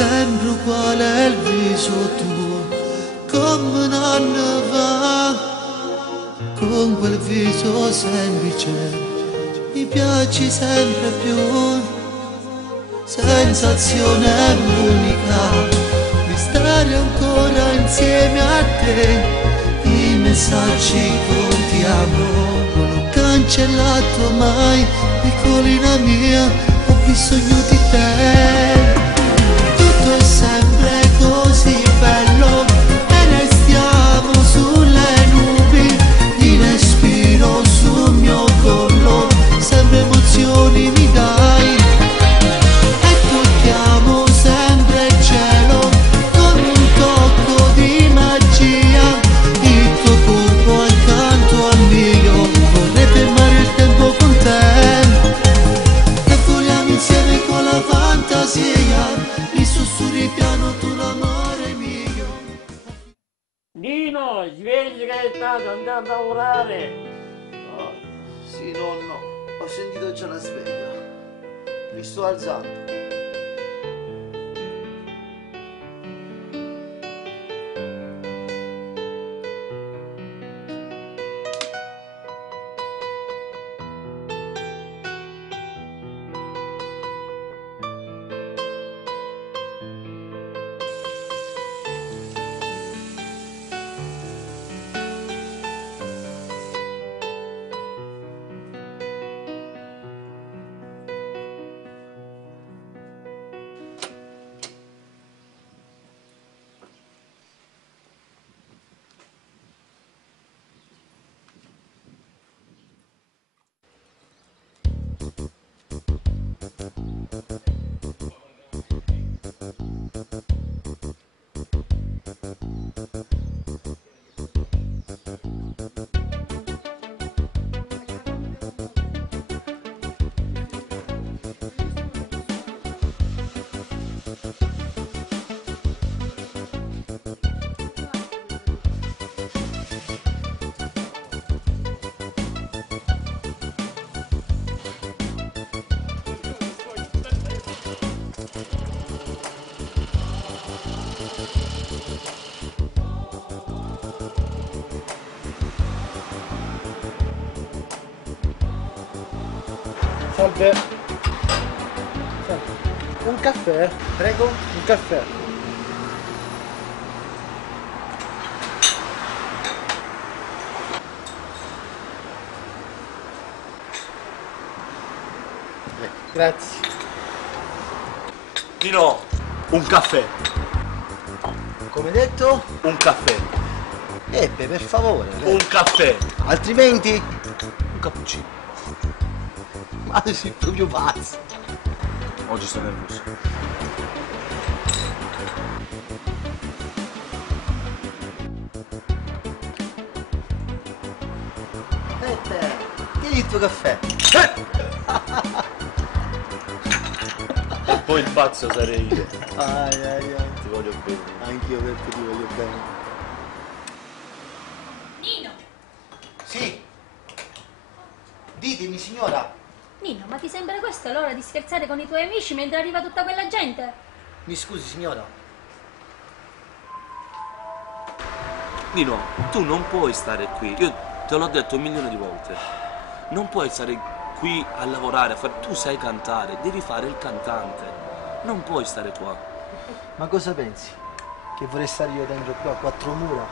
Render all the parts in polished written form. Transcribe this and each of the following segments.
sempre uguale il viso tuo, come un anno fa, con quel viso semplice mi piaci sempre più, sensazione unica di stare ancora insieme a te. I messaggi con ti amo non ho cancellato mai, piccolina mia, ho bisogno di te. Tutto è sempre così bello e ne stiamo sulle nubi, ti respiro sul mio collo, sempre emozioni mi dai e tocchiamo sempre il cielo con un tocco di magia, il tuo corpo accanto al mio, vorrei fermare il tempo con te e vogliamo insieme con la fantasia, mi sussurri piano tu l'amore mio. Nino, svegli che è stato, andiamo a lavorare. Oh, sì nonno, ho sentito già la sveglia, mi sto alzando. Salve. Salve. Un caffè? Prego? Un caffè. Grazie. Nino, un caffè. Come detto? Un caffè. Ebbe, per favore. Un caffè. Altrimenti? Un cappuccino. Ma sei proprio pazzo. Oggi sto nervoso. Peppe, tieni il tuo caffè. E poi il pazzo sarei io. Ai ai ai. Ti voglio bene. Anch'io Peppe ti voglio bene. Nino! Sì. Ditemi signora. Nino, ma ti sembra questa l'ora di scherzare con i tuoi amici mentre arriva tutta quella gente? Mi scusi signora. Nino, tu non puoi stare qui. Io te l'ho detto 1.000.000 di volte. Non puoi stare qui a lavorare, tu sai cantare, devi fare il cantante. Non puoi stare qua. Ma cosa pensi? Che vorrei stare io dentro qua a quattro mura?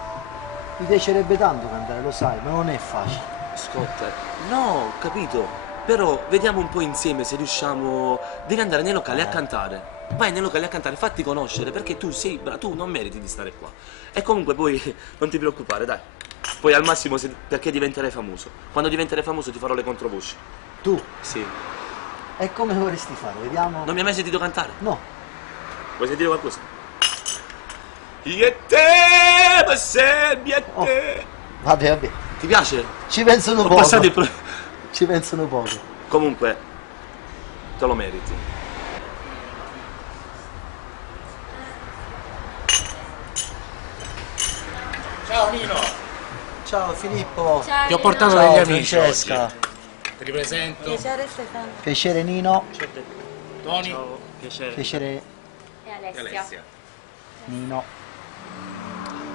Mi piacerebbe tanto cantare, lo sai, ma non è facile. Ascolta, no, capito. Però vediamo un po' insieme se riusciamo. Devi andare nei locali a cantare. Vai nei locali a cantare, fatti conoscere, perché tu sei bravo, tu non meriti di stare qua. E comunque poi non ti preoccupare, dai. Poi al massimo perché diventerai famoso. Quando diventerai famoso ti farò le controvoci. Tu? Sì. E come vorresti fare? Vediamo. Non mi hai mai sentito cantare? No. Vuoi sentire qualcosa? Io e te, ma sempre a te. Vabbè, vabbè. Ti piace? Ci pensano Ho poco. passato il Ci pensano poco. Comunque, te lo meriti. Ciao Nino. Ciao Filippo. Ciao, Ti ho portato Ciao degli amici Francesca. oggi. Ti ripresento. Piacere Stefano. Piacere Nino. Tony. Piacere. Piacere. E Alessia. Nino.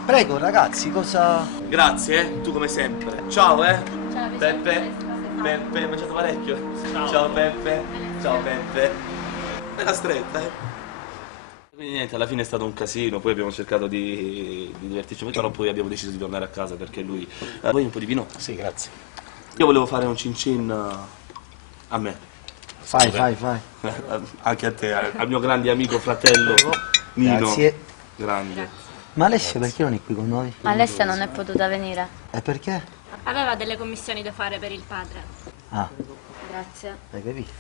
Prego ragazzi, cosa... Grazie, tu come sempre. Ciao, Ciao, Peppe. Peppe, hai mangiato parecchio? Ciao Peppe. Ciao Peppe. Era stretta, Quindi niente, alla fine è stato un casino, poi abbiamo cercato di divertirci, però poi abbiamo deciso di tornare a casa perché lui... Vuoi un po' di vino? Sì, grazie. Io volevo fare un cin cin a me. Fai. Anche a te, al mio grande amico fratello Nino. Grazie. Grande. Ma Alessia perché non è qui con noi? Alessia non è potuta venire. E perché? Aveva delle commissioni da fare per il padre. Ah, Grazie. hai capito?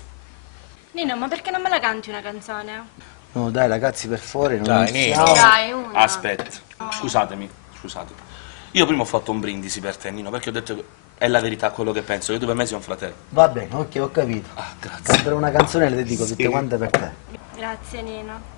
Nino, ma perché non me la canti una canzone? No, dai ragazzi, per favore, non Dai, iniziamo. Nino. Dai, una. Aspetta, scusatemi. Io prima ho fatto un brindisi per te, Nino, perché ho detto che è la verità quello che penso, che tu per me sei un fratello. Va bene, ok, ho capito. Ah, grazie. Canterò una canzone e le dedico tutte quante per te. Grazie, Nino.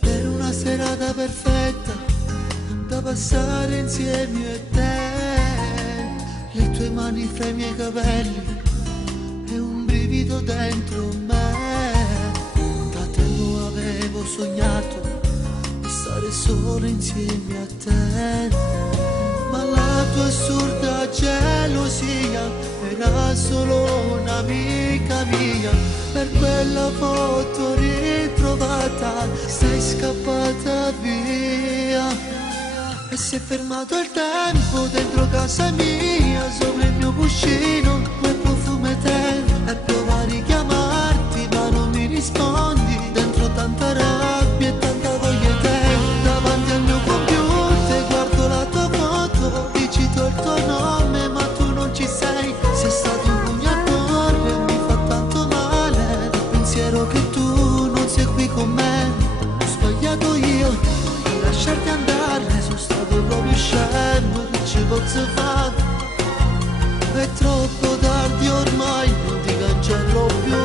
Per una serata perfetta da passare insieme io e te, le tue mani fra i miei capelli e un brivido dentro me. Da tempo avevo sognato di stare solo insieme a te, ma la tua assurda gelosia era solo un'amica mia. Per quella foto ritrovata sei scappata via e si è fermato il tempo dentro casa mia, sopra il mio cuscino quel profumo te, e provo a richiamarti ma non mi rispondi, dentro tanta rabbia e tanta voglia te. Davanti al mio computer guardo la tua foto, digito il tuo nome ma tu non ci sei. Sei stato un pugno al cuore e mi fa tanto male il pensiero che tu non sei qui con me. Ho sbagliato io a lasciarti andare, sono stato proprio scemo, che ci posso fare? È troppo tardi ormai, non ti cancello più.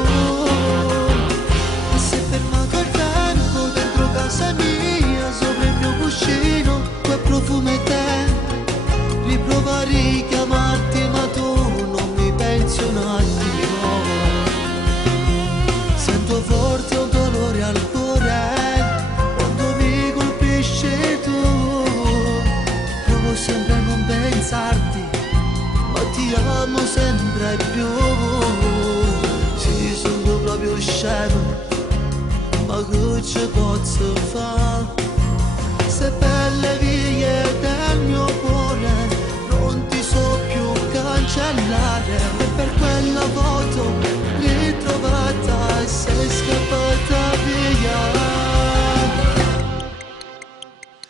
E si è fermato il tempo dentro casa mia, sopra il mio cuscino quel profumo è te. Riprovo a richiamarti ma tu non mi pensi un attimo. Sento forte un dolore al cuore quando mi colpisci tu. Provo sempre a non pensarti ma ti amo sempre più. Sì, sono proprio scemo ma che ci posso fare? Se per le vie del mio cuore non ti so più cancellare, e per quella foto ritrovata e sei scappata via.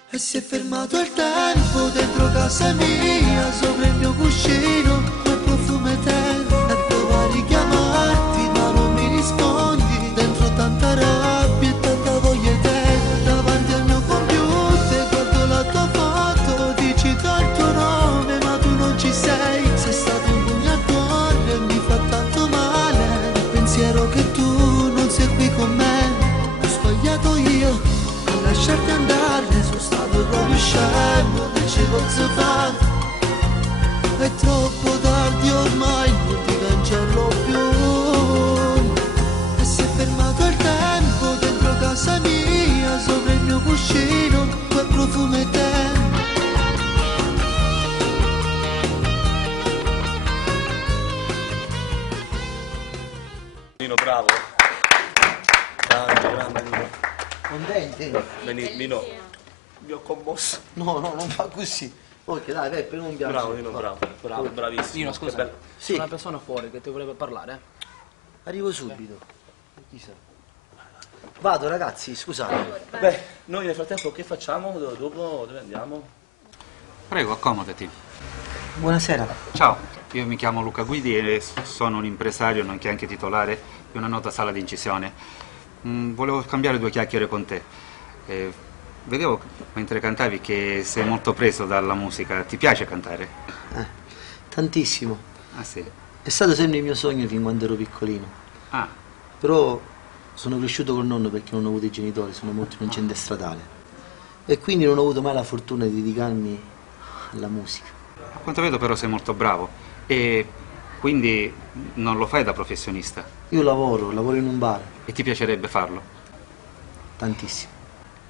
E si è fermato il tempo dentro casa mia, sopra il mio cuscino quel profumo è te, e provo a richiamarti ma non mi rispondi, dentro tanta rabbia e tanta voglia te. Davanti al mio computer guardo la tua foto, digito il tuo nome ma tu non ci sei. Sei stato un pugno al cuore e mi fa tanto male il pensiero che tu non sei qui con me. Ho sbagliato io a lasciarti andare, sono stato proprio scemo, che ci posso fare? È troppo tardi ormai, non ti cancello più. E si è fermato il tempo dentro casa mia, sopra il mio cuscino quel profumo è te. Nino, bravo. Grande Nino. Contenti? Nino, mi ho commosso. No, non fa così. Ok, dai, Peppe, non piangere. Bravo Nino, bravo, bravissimo. Nino, scusa, Che bello. Sì. c'è una persona fuori che ti voleva parlare. Arrivo subito. Chissà. Vado ragazzi, scusate. Beh, noi nel frattempo che facciamo? Dopo dove andiamo? Prego, accomodati. Buonasera. Ciao, io mi chiamo Luca Guidi e sono un impresario, nonché anche titolare di una nota sala di incisione. Volevo scambiare due chiacchiere con te. Vedevo mentre cantavi che sei molto preso dalla musica. Ti piace cantare? Tantissimo. Ah sì? È stato sempre il mio sogno fin quando ero piccolino. Ah, Però sono cresciuto col nonno perché non ho avuto i genitori, sono morto in un incidente stradale. E quindi non ho avuto mai la fortuna di dedicarmi alla musica. a quanto vedo però sei molto bravo. E quindi non lo fai da professionista? Io lavoro in un bar, E ti piacerebbe farlo? tantissimo.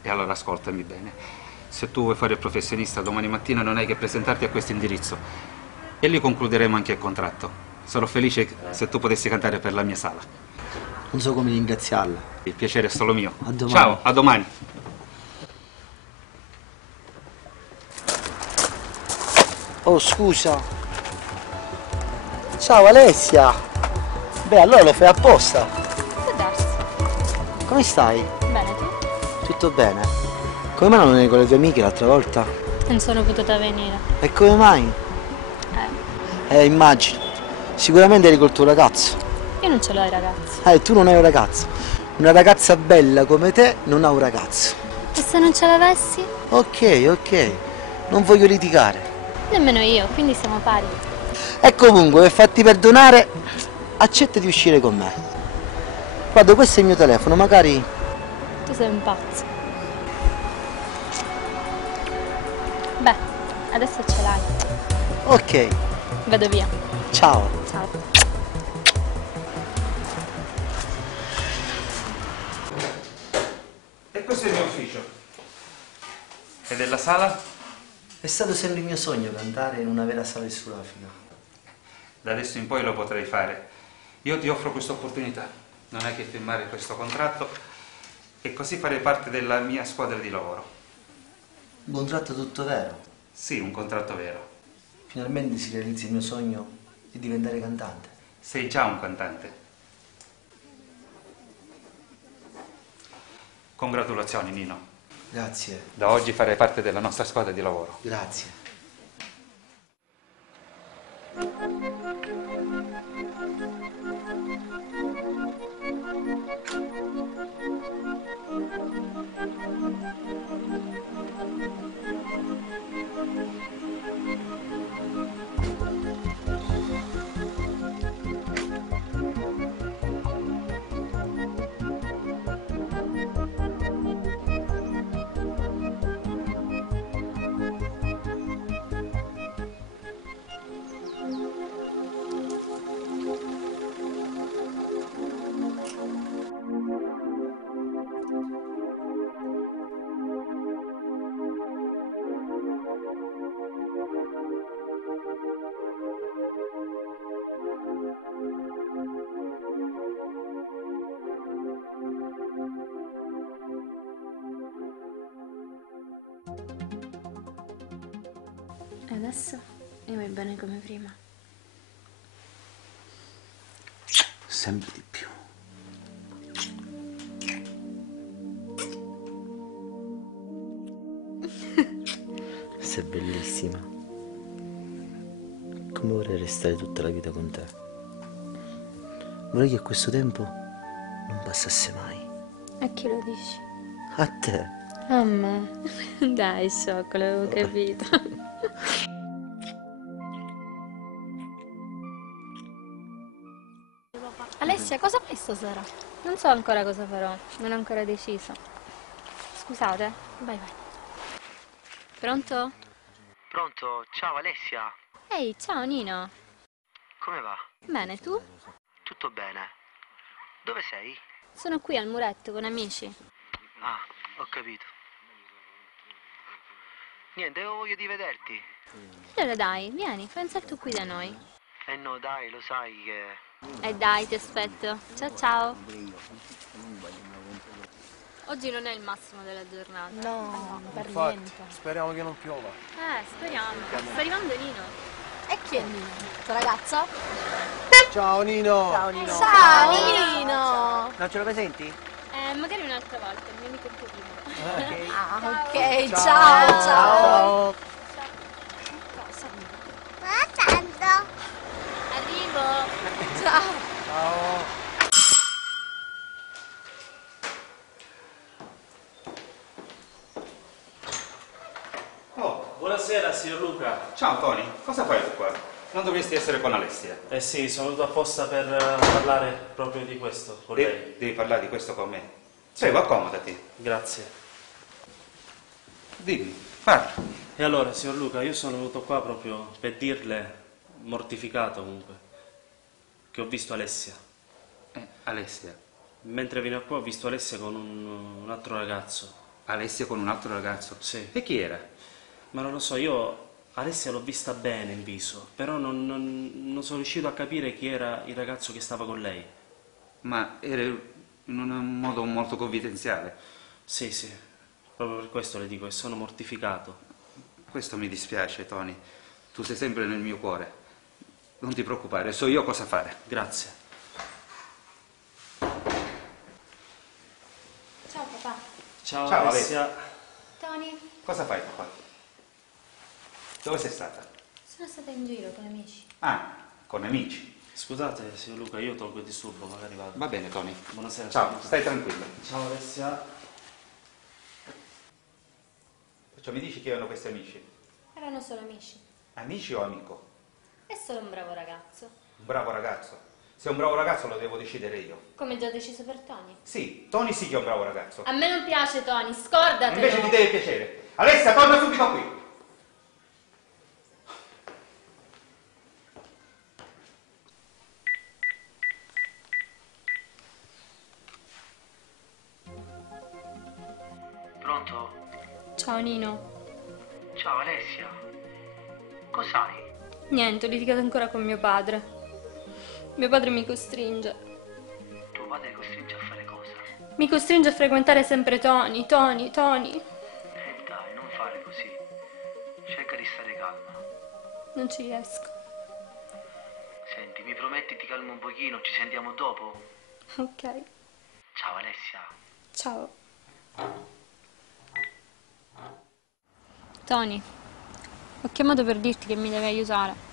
E allora ascoltami bene. Se tu vuoi fare il professionista domani mattina non hai che presentarti a questo indirizzo. E lì concluderemo anche il contratto. Sarò felice se tu potessi cantare per la mia sala. Non so come ringraziarla. Il piacere è solo mio. A domani. Ciao, a domani. Oh, scusa. Ciao Alessia. Beh, allora lo fai apposta. Può darsi. Come stai? Bene, tu? Tutto bene? Come mai non eri con le tue amiche l'altra volta? Non sono potuta venire. E come mai? Immagino. Sicuramente eri col tuo ragazzo. Io non ce l'ho, ragazzi. Tu non hai un ragazzo. Una ragazza bella come te non ha un ragazzo. E se non ce l'avessi? Ok. Non voglio litigare. Nemmeno io, quindi siamo pari. E comunque, per farti perdonare, accetta di uscire con me. Guarda, questo è il mio telefono, magari... Tu sei un pazzo. Beh, adesso ce l'hai. Ok, Vado via. ciao. Ciao. E questo è il mio ufficio. E della sala? È stato sempre il mio sogno cantare in una vera sala discografica. Da adesso in poi lo potrei fare. Io ti offro questa opportunità. Non hai che firmare questo contratto e così farei parte della mia squadra di lavoro. Un contratto tutto vero. Sì, un contratto vero. Finalmente si realizza il mio sogno di diventare cantante. Sei già un cantante. Congratulazioni, Nino. Grazie, Da oggi farai parte della nostra squadra di lavoro. grazie. E adesso mi vuoi bene come prima. Sempre di più. Sei bellissima. Come vorrei restare tutta la vita con te. Vorrei che questo tempo non passasse mai. A chi lo dici? A te. A me. Dai, sciocco, l'avevo capito. Alessia, cosa fai stasera? Non so ancora cosa farò, non ho ancora deciso. Scusate, vai. Pronto? Pronto? Ciao Alessia. Ehi, ciao Nino. Come va? Bene, tu? Tutto bene. Dove sei? Sono qui al muretto con amici. Ah, ho capito. Niente, avevo voglia di vederti. Allora dai, vieni, fai un salto qui da noi. No, dai, lo sai che... Dai, ti aspetto. Ciao ciao. Oggi non è il massimo della giornata. No, per Infatti, niente. speriamo che non piova. Speriamo. Sta arrivando Nino. E chi è Nino? Tuo ragazzo? Ciao Nino! Ciao Nino! Non ce lo presenti? Magari un'altra volta, il mio amico Torino. Ah, ok, ciao. Arrivo. Ciao. Buonasera, signor Luca. Ciao Tony, cosa fai tu qua? Non dovresti essere con Alessia. Eh sì, sono venuto apposta per parlare proprio di questo con lei. Devi parlare di questo con me. Prego, accomodati. Grazie. Dimmi, parla. E allora, signor Luca, io sono venuto qua proprio per dirle, mortificato comunque, che ho visto Alessia. Alessia? Mentre venivo qua ho visto Alessia con un altro ragazzo. Alessia con un altro ragazzo? Sì. E chi era? Ma non lo so, io Alessia l'ho vista bene in viso, però non sono riuscito a capire chi era il ragazzo che stava con lei. Ma era in un modo molto confidenziale? Sì, sì, proprio per questo le dico che sono mortificato. Questo mi dispiace, Tony. Tu sei sempre nel mio cuore. Non ti preoccupare, so io cosa fare. Grazie. Ciao papà. Ciao, Ciao, Alessia. Tony, Cosa fai qua? Dove sei stata? sono stata in giro con amici. Ah, con amici. Scusate, signor Luca, io tolgo il disturbo, magari vado. Va bene, Tony. Buonasera. Ciao, signor Luca. stai tranquillo. Ciao Alessia. Perciò mi dici che erano questi amici? Erano solo amici. Amici o amico? È solo un bravo ragazzo. Un bravo ragazzo. Se è un bravo ragazzo lo devo decidere io. Come già deciso per Tony. Sì, Tony sì che è un bravo ragazzo. A me non piace Tony, scordatelo. Invece ti deve piacere. Alessia, torna subito qui. Pronto? Ciao Nino. Ciao Alessia. Cos'hai? Niente, ho litigato ancora con mio padre. Mio padre mi costringe. Tuo padre costringe a fare cosa? Mi costringe a frequentare sempre Tony. Dai, non fare così. Cerca di stare calma. Non ci riesco. Senti, mi prometti ti calmo un pochino, ci sentiamo dopo? Ok. Ciao Alessia. Ciao. Tony, ho chiamato per dirti che mi devi aiutare.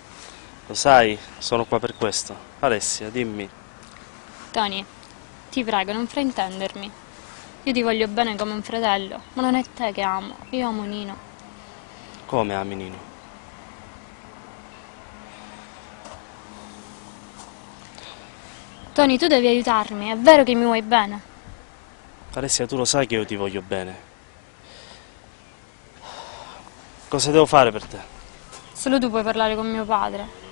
Lo sai, sono qua per questo. Alessia, dimmi. Tony, ti prego, non fraintendermi. Io ti voglio bene come un fratello, ma non è te che amo. Io amo Nino. Come ami Nino? Tony, tu devi aiutarmi, è vero che mi vuoi bene? Alessia, tu lo sai che io ti voglio bene. Cosa devo fare per te? Solo tu puoi parlare con mio padre.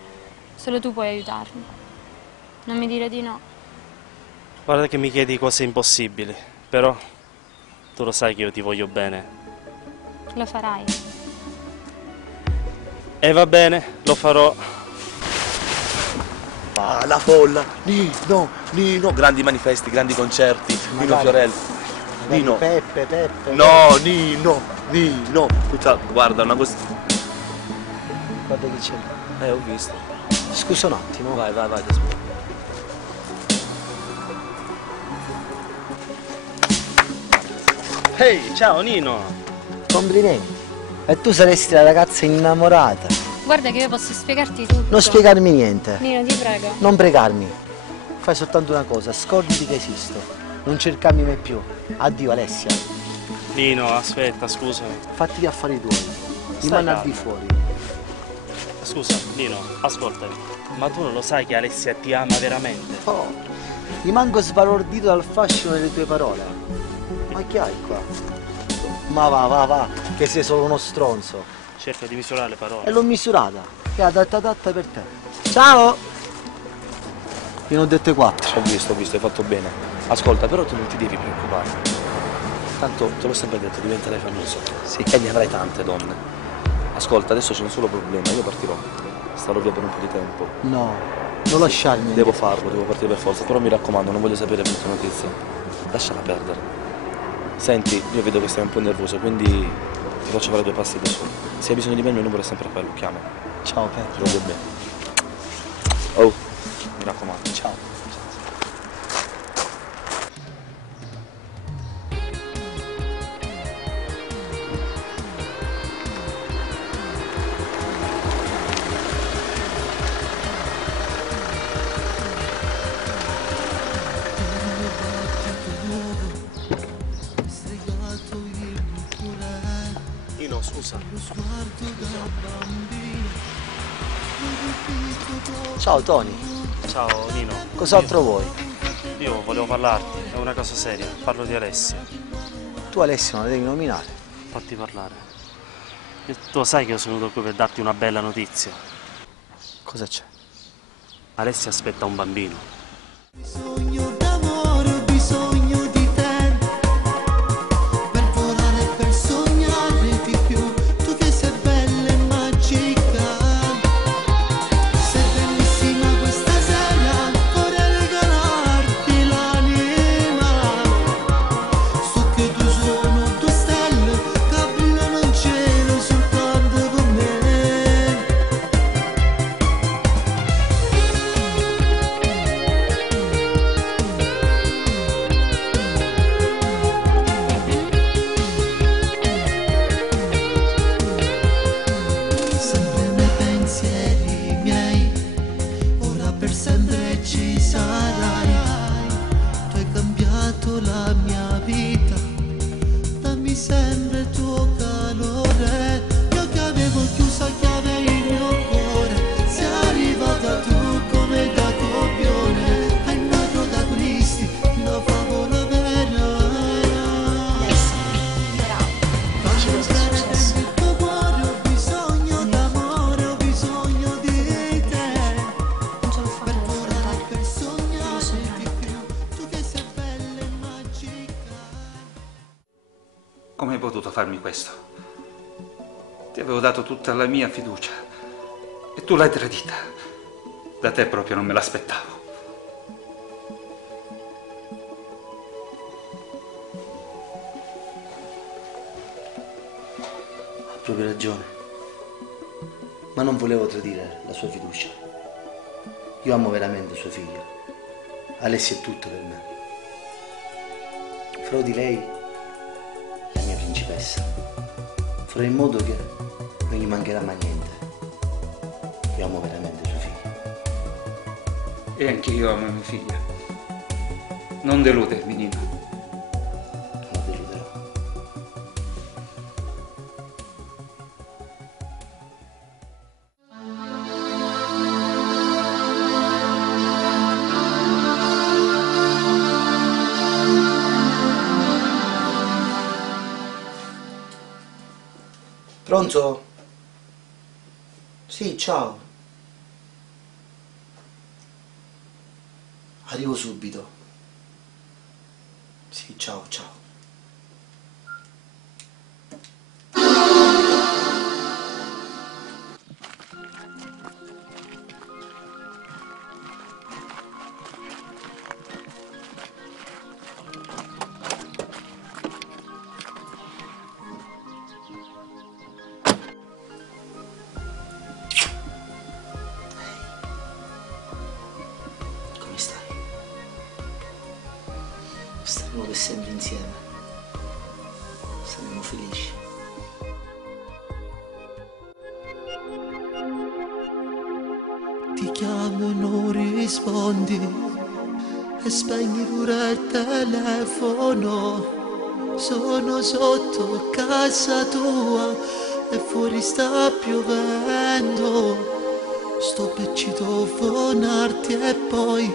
Solo tu puoi aiutarmi. Non mi dire di no. Guarda che mi chiedi cose impossibili, però tu lo sai che io ti voglio bene. Lo farai. E va bene, lo farò. Ah, la folla! Nino! Grandi manifesti, grandi concerti. Nino Fiorello. Nino. Peppe. No, Nino! Guarda, una cosa. Guarda chi c'è. Ho visto. Scusa un attimo. Vai, ti aspetto. Ehi, ciao Nino! Complimenti. E tu saresti la ragazza innamorata. Guarda che io posso spiegarti tutto. Non spiegarmi niente. Nino, ti prego. Non pregarmi. Fai soltanto una cosa, scordati che esisto. Non cercarmi mai più. Addio Alessia. Nino, aspetta, scusami. Fatti gli affari tuoi. Rimani al di fuori. Scusa, Nino, ascoltami. Ma tu non lo sai che Alessia ti ama veramente? Oh, rimango sbalordito dal fascino delle tue parole. Ma che hai qua? Ma va, che sei solo uno stronzo. Cerca di misurare le parole. E l'ho misurata. È adatta per te. Ciao! Io ne ho dette 4. Ho visto, hai fatto bene. Ascolta, però tu non ti devi preoccupare. Tanto, te l'ho sempre detto, diventerai famoso. Sì. E ne avrai tante donne. Ascolta, adesso c'è un solo problema, io partirò. Starò via per un po' di tempo. No, non lasciarmi. Devo farlo, devo partire per forza. Però mi raccomando, non voglio sapere brutte notizie. Lasciala perdere. Senti, io vedo che stai un po' nervoso, quindi ti faccio fare 2 passi da solo. Se hai bisogno di me il mio numero è sempre quello, chiama. Ciao Petro. Ti voglio bene. Oh, mi raccomando. Ciao. scusa. Ciao Tony. Ciao Nino. Cos'altro vuoi? Io volevo parlarti, è una cosa seria, parlo di Alessia. Tu Alessia non la devi nominare. Fatti parlare. Tu sai che io sono venuto qui per darti una bella notizia. Cosa c'è? Alessia aspetta un bambino. Bisogno d'amore, ho bisogno di te, per volare, per sognare di più, tu che sei bella e magica, sei bellissima questa sera, vorrei regalarti l'anima, so che tu sono due stelle, che brillano in cielo soltanto con me. Sempre nei pensieri miei, ora per sempre ci sarai. Tu hai cambiato la mia vita, dammi sempre il tuo calore. Io che avevo chiuso a chiave il mio cuore, sei arrivata tu come da copione. Hai noi protagonisti, una favola vera. Fammi stare dentro il tuo cuore, ho bisogno d'amore, ho bisogno di te, per volare, per sognare di più, tu che sei bella e magica. Come hai potuto farmi questo? Ti avevo dato tutta la mia fiducia e tu l'hai tradita. Da te proprio non me l'aspettavo. Ha proprio ragione. Ma non volevo tradire la sua fiducia. Io amo veramente suo figlio. Alessia è tutto per me. Farò di lei la mia principessa. Farò in modo che non gli mancherà mai niente. Io amo veramente suo figlio. E anche io amo mia figlia. Non deludermi, Nino. Non la deluderò. Pronto? Sì, ciao. Arrivo subito. Sì, ciao, ciao. Come stai? Staremo per sempre insieme. Saremo felici. Ti chiamo e non rispondi e spegni pure il telefono. Sono sotto casa tua e fuori sta piovendo. Sto per citofonarti e poi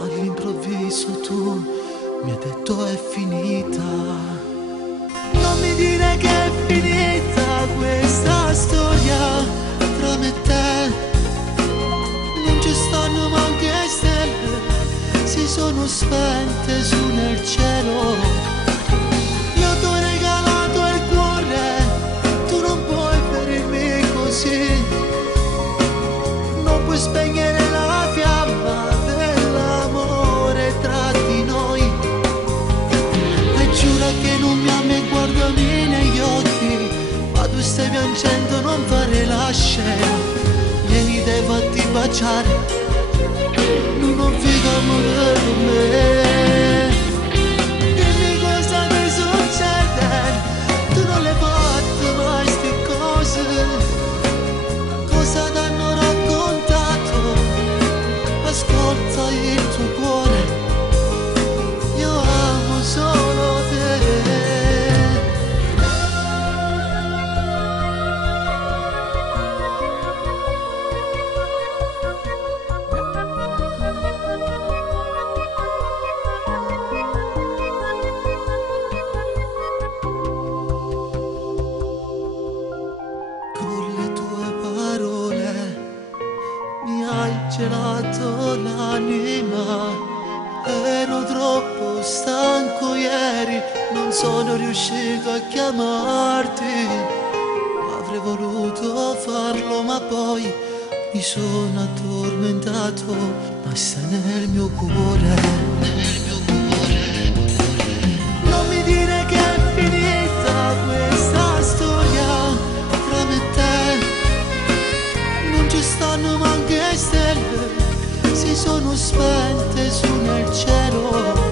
all'improvviso tu mi hai detto è finita. Non mi dire che è finita questa storia tra me e te. Non ci stanno manche stelle, si sono spente su nel cielo. Io t'ho regalato il cuore, tu non puoi ferirmi così. Non puoi spegnere la fiamma dell'amore tra di noi. E giura che non mi ami e guardami negli occhi, ma tu stai piangendo, non fare la scena. Vieni dai fatti baciare, non figa amore con me. Dimmi cosa ti succede, tu non le fatto mai sti cose. Cosa t'hanno raccontato? Ascolta il tuo cuore, io amo solo te. sono riuscito a chiamarti. Avrei voluto farlo ma poi mi sono addormentato, ma stai nel mio cuore. Non mi dire che è finita questa storia tra me e te, non ci stanno manche stelle, si sono spente su nel cielo.